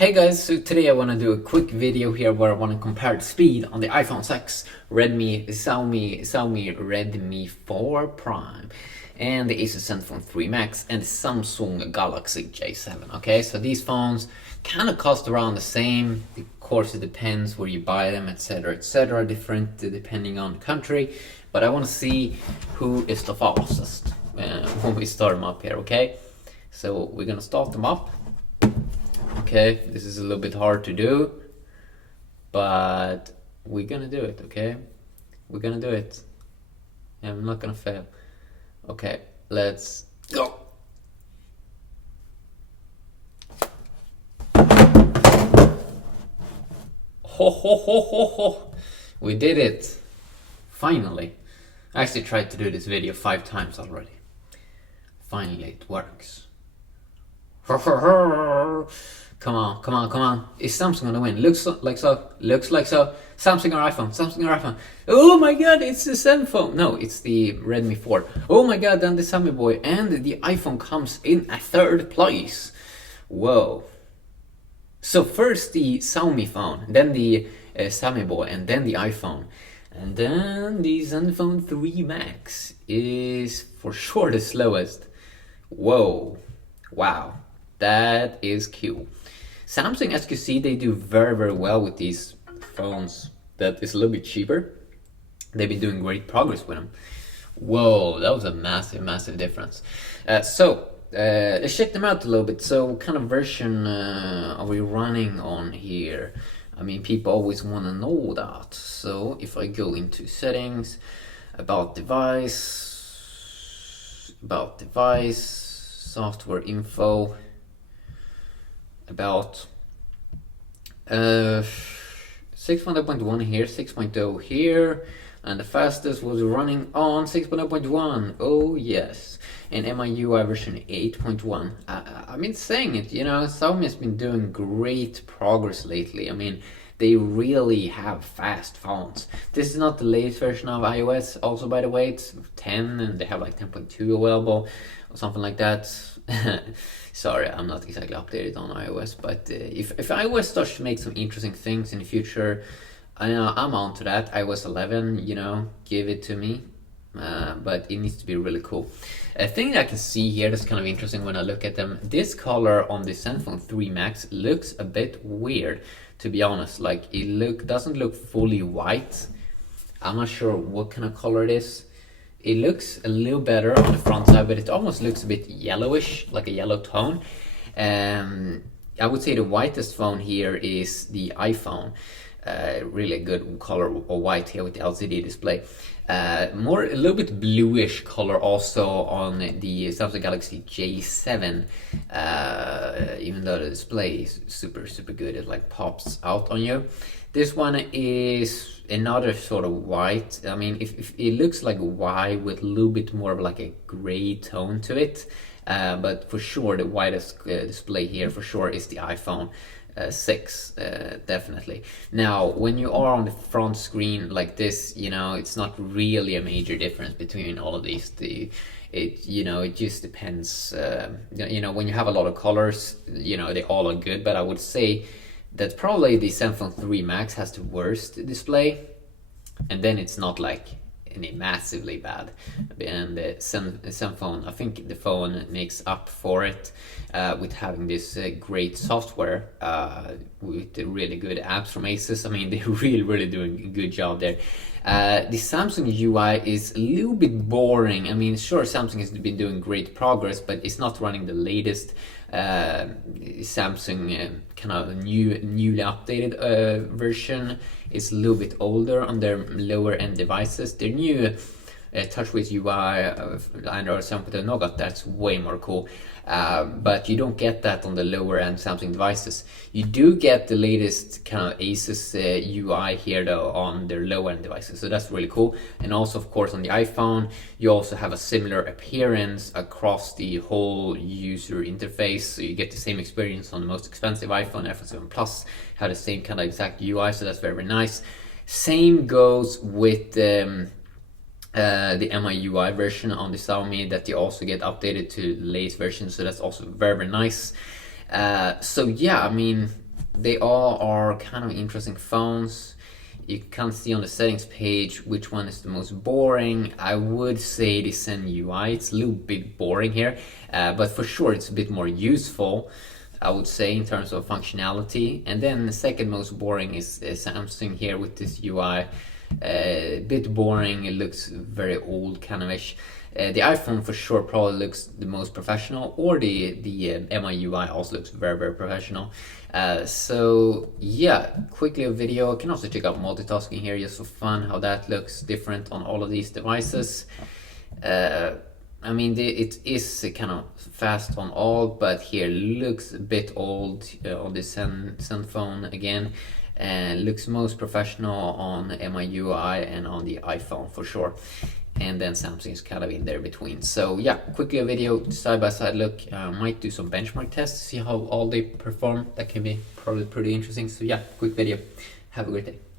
Hey guys, so today I want to do a quick video here where I want to compare the speed on the iPhone 6, Xiaomi Redmi 4 Prime, and the Asus ZenFone 3 Max and the Samsung Galaxy J7. Okay, so these phones kind of cost around the same. Of course, it depends where you buy them, etc., different depending on the country. But I want to see who is the fastest when we start them up here. Okay, so we're gonna start them up. Okay, this is a little bit hard to do, but we're gonna do it, okay? We're gonna do it. I'm not gonna fail. Okay, let's go. Ho ho ho ho ho! We did it! Finally. I actually tried to do this video 5 times already. Finally it works. Come on. Is Samsung gonna win? Looks like so. Samsung or iPhone? Oh my god, it's the ZenFone. No, it's the Redmi 4. Oh my god, then the Xiaomi boy and the iPhone comes in at 3rd place. Whoa. So first the Xiaomi phone, then the Xiaomi boy, and then the iPhone. And then the ZenFone 3 Max is for sure the slowest. Whoa. Wow. That is cool. Samsung, as you see, they do very well with these phones that is a little bit cheaper. They've been doing great progress with them. Whoa, that was a massive difference. Let's check them out a little bit. So what kind of version are we running on here? I mean, people always want to know that. So if I go into settings, about device, software info, about 6.0.1 here, 6.0 here, and the fastest was running on 6.0.1. Oh yes, and MIUI version 8.1. I've been saying it, you know, Xiaomi has been doing great progress lately. I mean, they really have fast phones. This is not the latest version of iOS, also by the way, it's 10 and they have like 10.2 available or something like that. Sorry, I'm not exactly updated on iOS, but if iOS starts to make some interesting things in the future, I'm on to that. iOS 11, you know, give it to me. But it needs to be really cool. A thing that I can see here that's kind of interesting when I look at them, this color on the ZenFone 3 Max looks a bit weird, to be honest. Like, it doesn't look fully white. I'm not sure what kind of color it is. It looks a little better on the front side, but it almost looks a bit yellowish, like a yellow tone. I would say the whitest phone here is the iPhone. Really good color of white here with the LCD display. A little bit bluish color also on the Samsung Galaxy J7. Even though the display is super good, it like pops out on you. This one is another sort of white. I mean, if it looks like white with a little bit more of like a gray tone to it. But for sure, the whitest display here for sure is the iPhone 6, definitely. Now, when you are on the front screen like this, you know, it's not really a major difference between all of these. It just depends. You know, when you have a lot of colors, you know, they all are good, but I would say that probably the ZenFone 3 Max has the worst display, and then it's not like any massively bad. And the ZenFone, I think the phone makes up for it with having this great software with the really good apps from Asus. I mean, they're really doing a good job there. The Samsung UI is a little bit boring. I mean, sure, Samsung has been doing great progress, but it's not running the latest Samsung kind of newly updated version. Is a little bit older on their lower end devices. Their new TouchWiz UI Android 7.0 Nougat, that's way more cool. But you don't get that on the lower end Samsung devices. You do get the latest kind of Asus UI here though on their lower end devices, so that's really cool. And also, of course, on the iPhone, you also have a similar appearance across the whole user interface. So you get the same experience on the most expensive iPhone, iPhone 7 Plus, have the same kind of exact UI, so that's very nice. Same goes with the MIUI version on the Xiaomi, that you also get updated to the latest version, so that's also very nice. So yeah, I mean, they all are kind of interesting phones. You can't see on the settings page which one is the most boring. I would say the Zen UI. It's a little bit boring here, but for sure it's a bit more useful, I would say, in terms of functionality. And then the second most boring is Samsung here with this UI. A bit boring, it looks very old kind of ish. The iPhone for sure probably looks the most professional, or the MIUI also looks very, very professional. So yeah, quickly a video. You can also check out multitasking here just for fun, how that looks different on all of these devices. I mean, it is kind of fast on all, but here looks a bit old on the ZenFone again, and looks most professional on MIUI and on the iPhone for sure. And then Samsung is kind of in there between. So yeah, quickly a video, side-by-side look. Might do some benchmark tests, see how all they perform. That can be probably pretty interesting. So yeah, quick video. Have a great day.